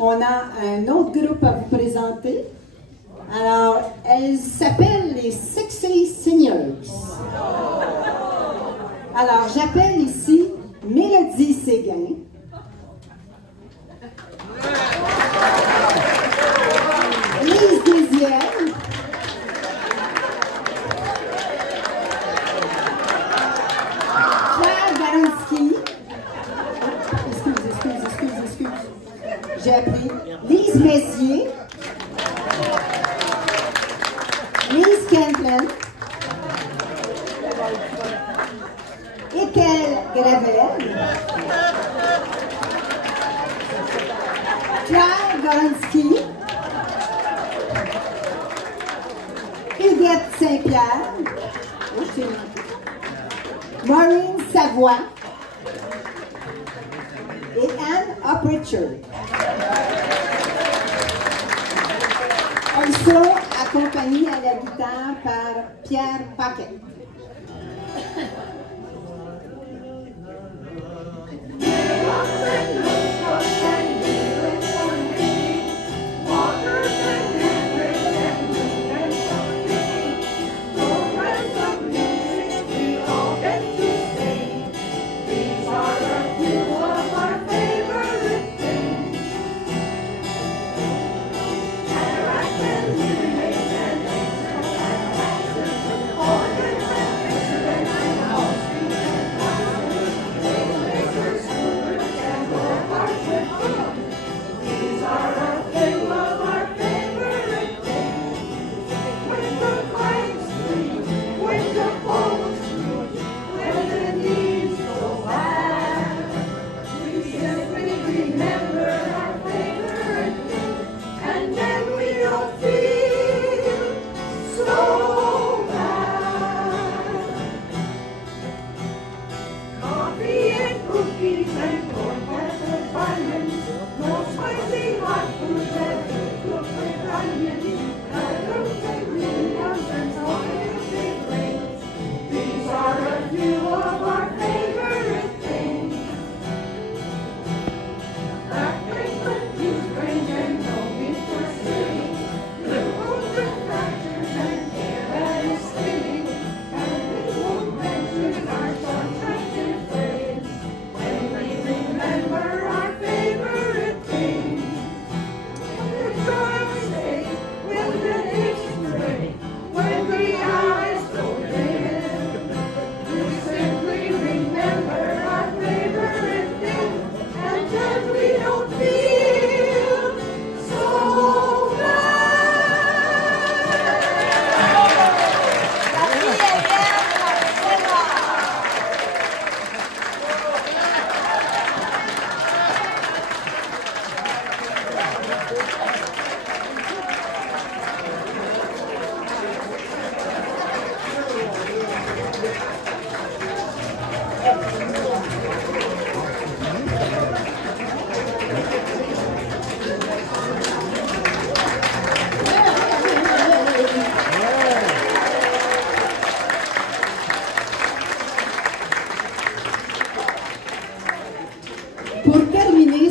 on a un autre groupe à vous présenter. Alors, elles s'appellent les Sexy Seniors. Alors, j'appelle ici Mélodie Séguin. Lise Desiel. Claire Garansky. Excuse. J'ai appris. Lise Messier. Lise Kemplin. Ethel Gravel. Claire Garansky. Huguette Saint-Pierre. Maureen Savoie. Et Anne Upritchard. Elles sont accompagnées à la guitare par Pierre Paquet.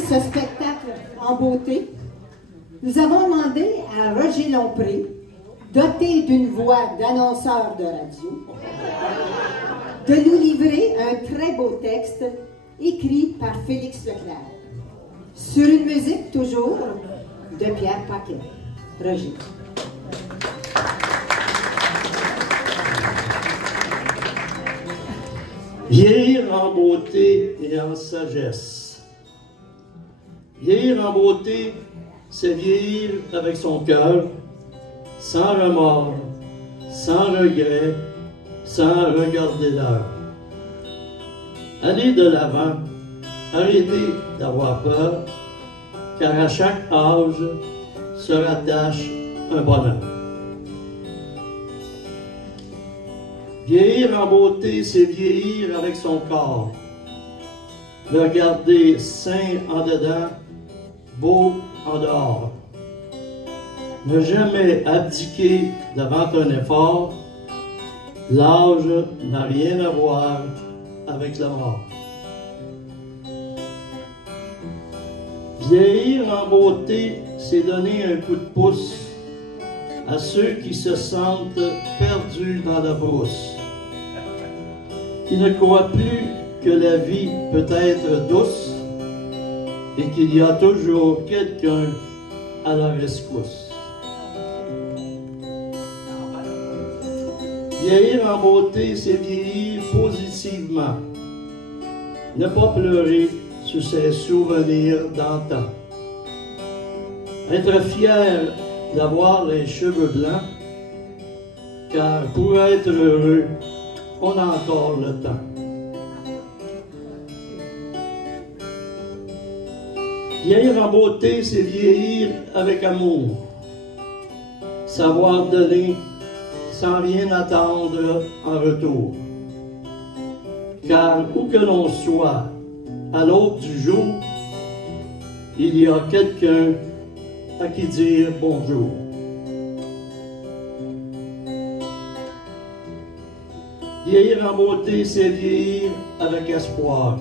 Ce spectacle en beauté, nous avons demandé à Roger Lompré, doté d'une voix d'annonceur de radio, de nous livrer un très beau texte écrit par Félix Leclerc, sur une musique toujours de Pierre Paquet. Roger. Vieillir en beauté et en sagesse. Vieillir en beauté, c'est vieillir avec son cœur, sans remords, sans regret, sans regarder l'heure. Aller de l'avant, arrêter d'avoir peur, car à chaque âge se rattache un bonheur. Vieillir en beauté, c'est vieillir avec son corps, le garder sain en dedans, beau en dehors. Ne jamais abdiquer devant un effort, l'âge n'a rien à voir avec la mort. Vieillir en beauté, c'est donner un coup de pouce à ceux qui se sentent perdus dans la brousse, qui ne croient plus que la vie peut être douce et qu'il y a toujours quelqu'un à la rescousse. Vieillir en beauté, c'est vieillir positivement, ne pas pleurer sur ses souvenirs d'antan. Être fier d'avoir les cheveux blancs, car pour être heureux, on a encore le temps. Vieillir en beauté, c'est vieillir avec amour. Savoir donner sans rien attendre en retour. Car où que l'on soit, à l'aube du jour, il y a quelqu'un à qui dire bonjour. Vieillir en beauté, c'est vieillir avec espoir.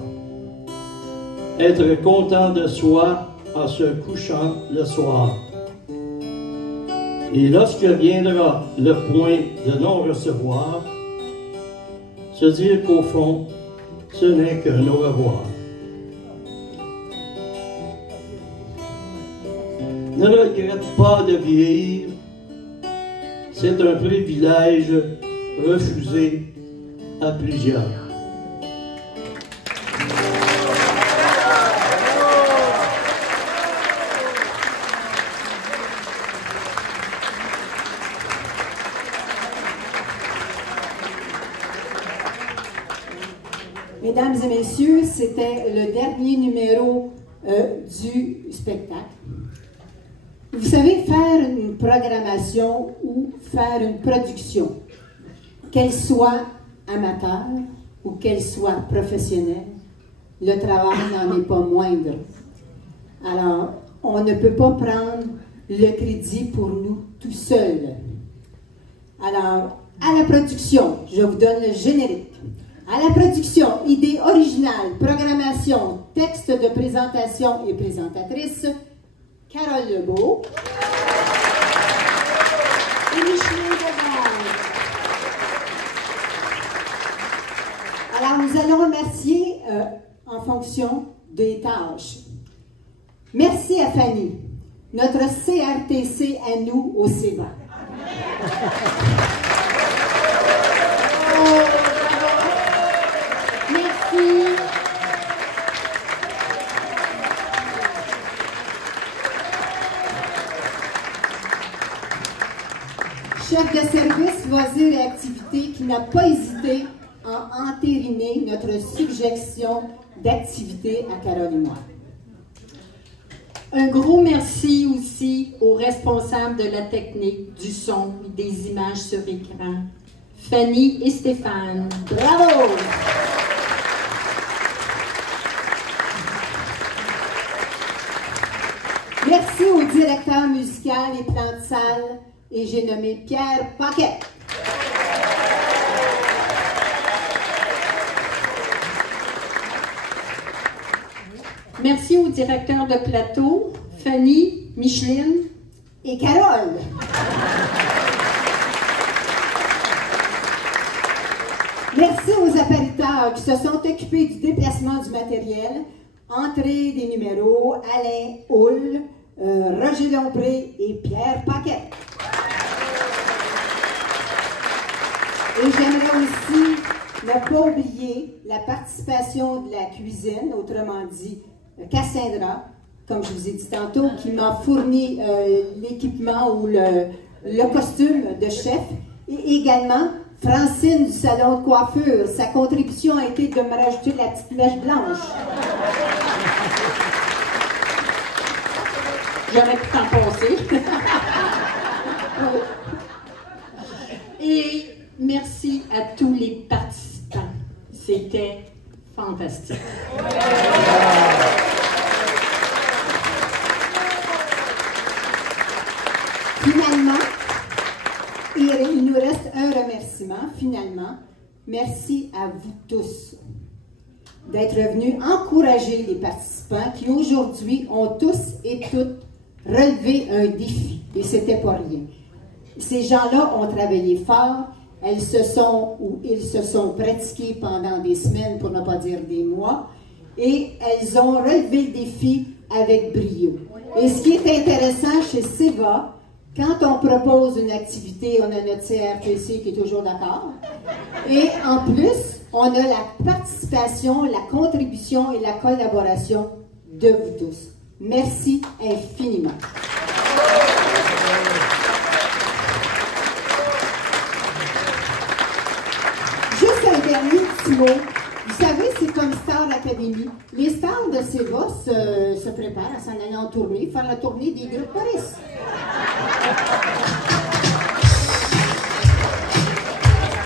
Être content de soi en se couchant le soir. Et lorsque viendra le point de non-recevoir, se dire qu'au fond, ce n'est qu'un au revoir. Ne regrette pas de vieillir, c'est un privilège refusé à plusieurs. Mesdames et messieurs, c'était le dernier numéro du spectacle. Vous savez, faire une programmation ou faire une production, qu'elle soit amateur ou qu'elle soit professionnelle, le travail n'en est pas moindre. Alors, on ne peut pas prendre le crédit pour nous tout seul. Alors, à la production, je vous donne le générique. À la production, idée originale, programmation, texte de présentation et présentatrice, Carole Lebeau et Micheline Deval. Alors, nous allons remercier en fonction des tâches. Merci à Fanny, notre CRTC à nous au CEVA. Chef de service loisirs et activités qui n'a pas hésité à entériner notre suggestion d'activité à Carole et moi. Un gros merci aussi aux responsables de la technique, du son et des images sur écran, Fanny et Stéphane. Bravo! Merci au directeur musical et plan de salle, et j'ai nommé Pierre Paquet. Merci au directeur de plateau, Fanny, Micheline et Carole. Merci aux appariteurs qui se sont occupés du déplacement du matériel, entrée des numéros, Alain Houle, Roger Lompré et Pierre Paquet. Et j'aimerais aussi ne pas oublier la participation de la cuisine, autrement dit Cassandra, comme je vous ai dit tantôt, qui m'a fourni l'équipement ou le costume de chef, et également Francine du salon de coiffure. Sa contribution a été de me rajouter la petite mèche blanche. J'aurais pu t'en passer. Et merci à tous les participants. C'était fantastique. Finalement, il nous reste un remerciement. Finalement, merci à vous tous. d'être venus encourager les participants qui aujourd'hui ont tous et toutes relevé un défi. Et c'était pas rien. Ces gens-là ont travaillé fort, ils se sont pratiqués pendant des semaines, pour ne pas dire des mois, et elles ont relevé le défi avec brio. Et ce qui est intéressant chez SEVA, quand on propose une activité, on a notre CRTC qui est toujours d'accord, et en plus, on a la participation, la contribution et la collaboration de vous tous. Merci infiniment. Juste un dernier petit mot. Vous savez, c'est comme Star Academy. Les stars de SEVA se préparent à s'en aller en tournée, faire la tournée des groupes Paris.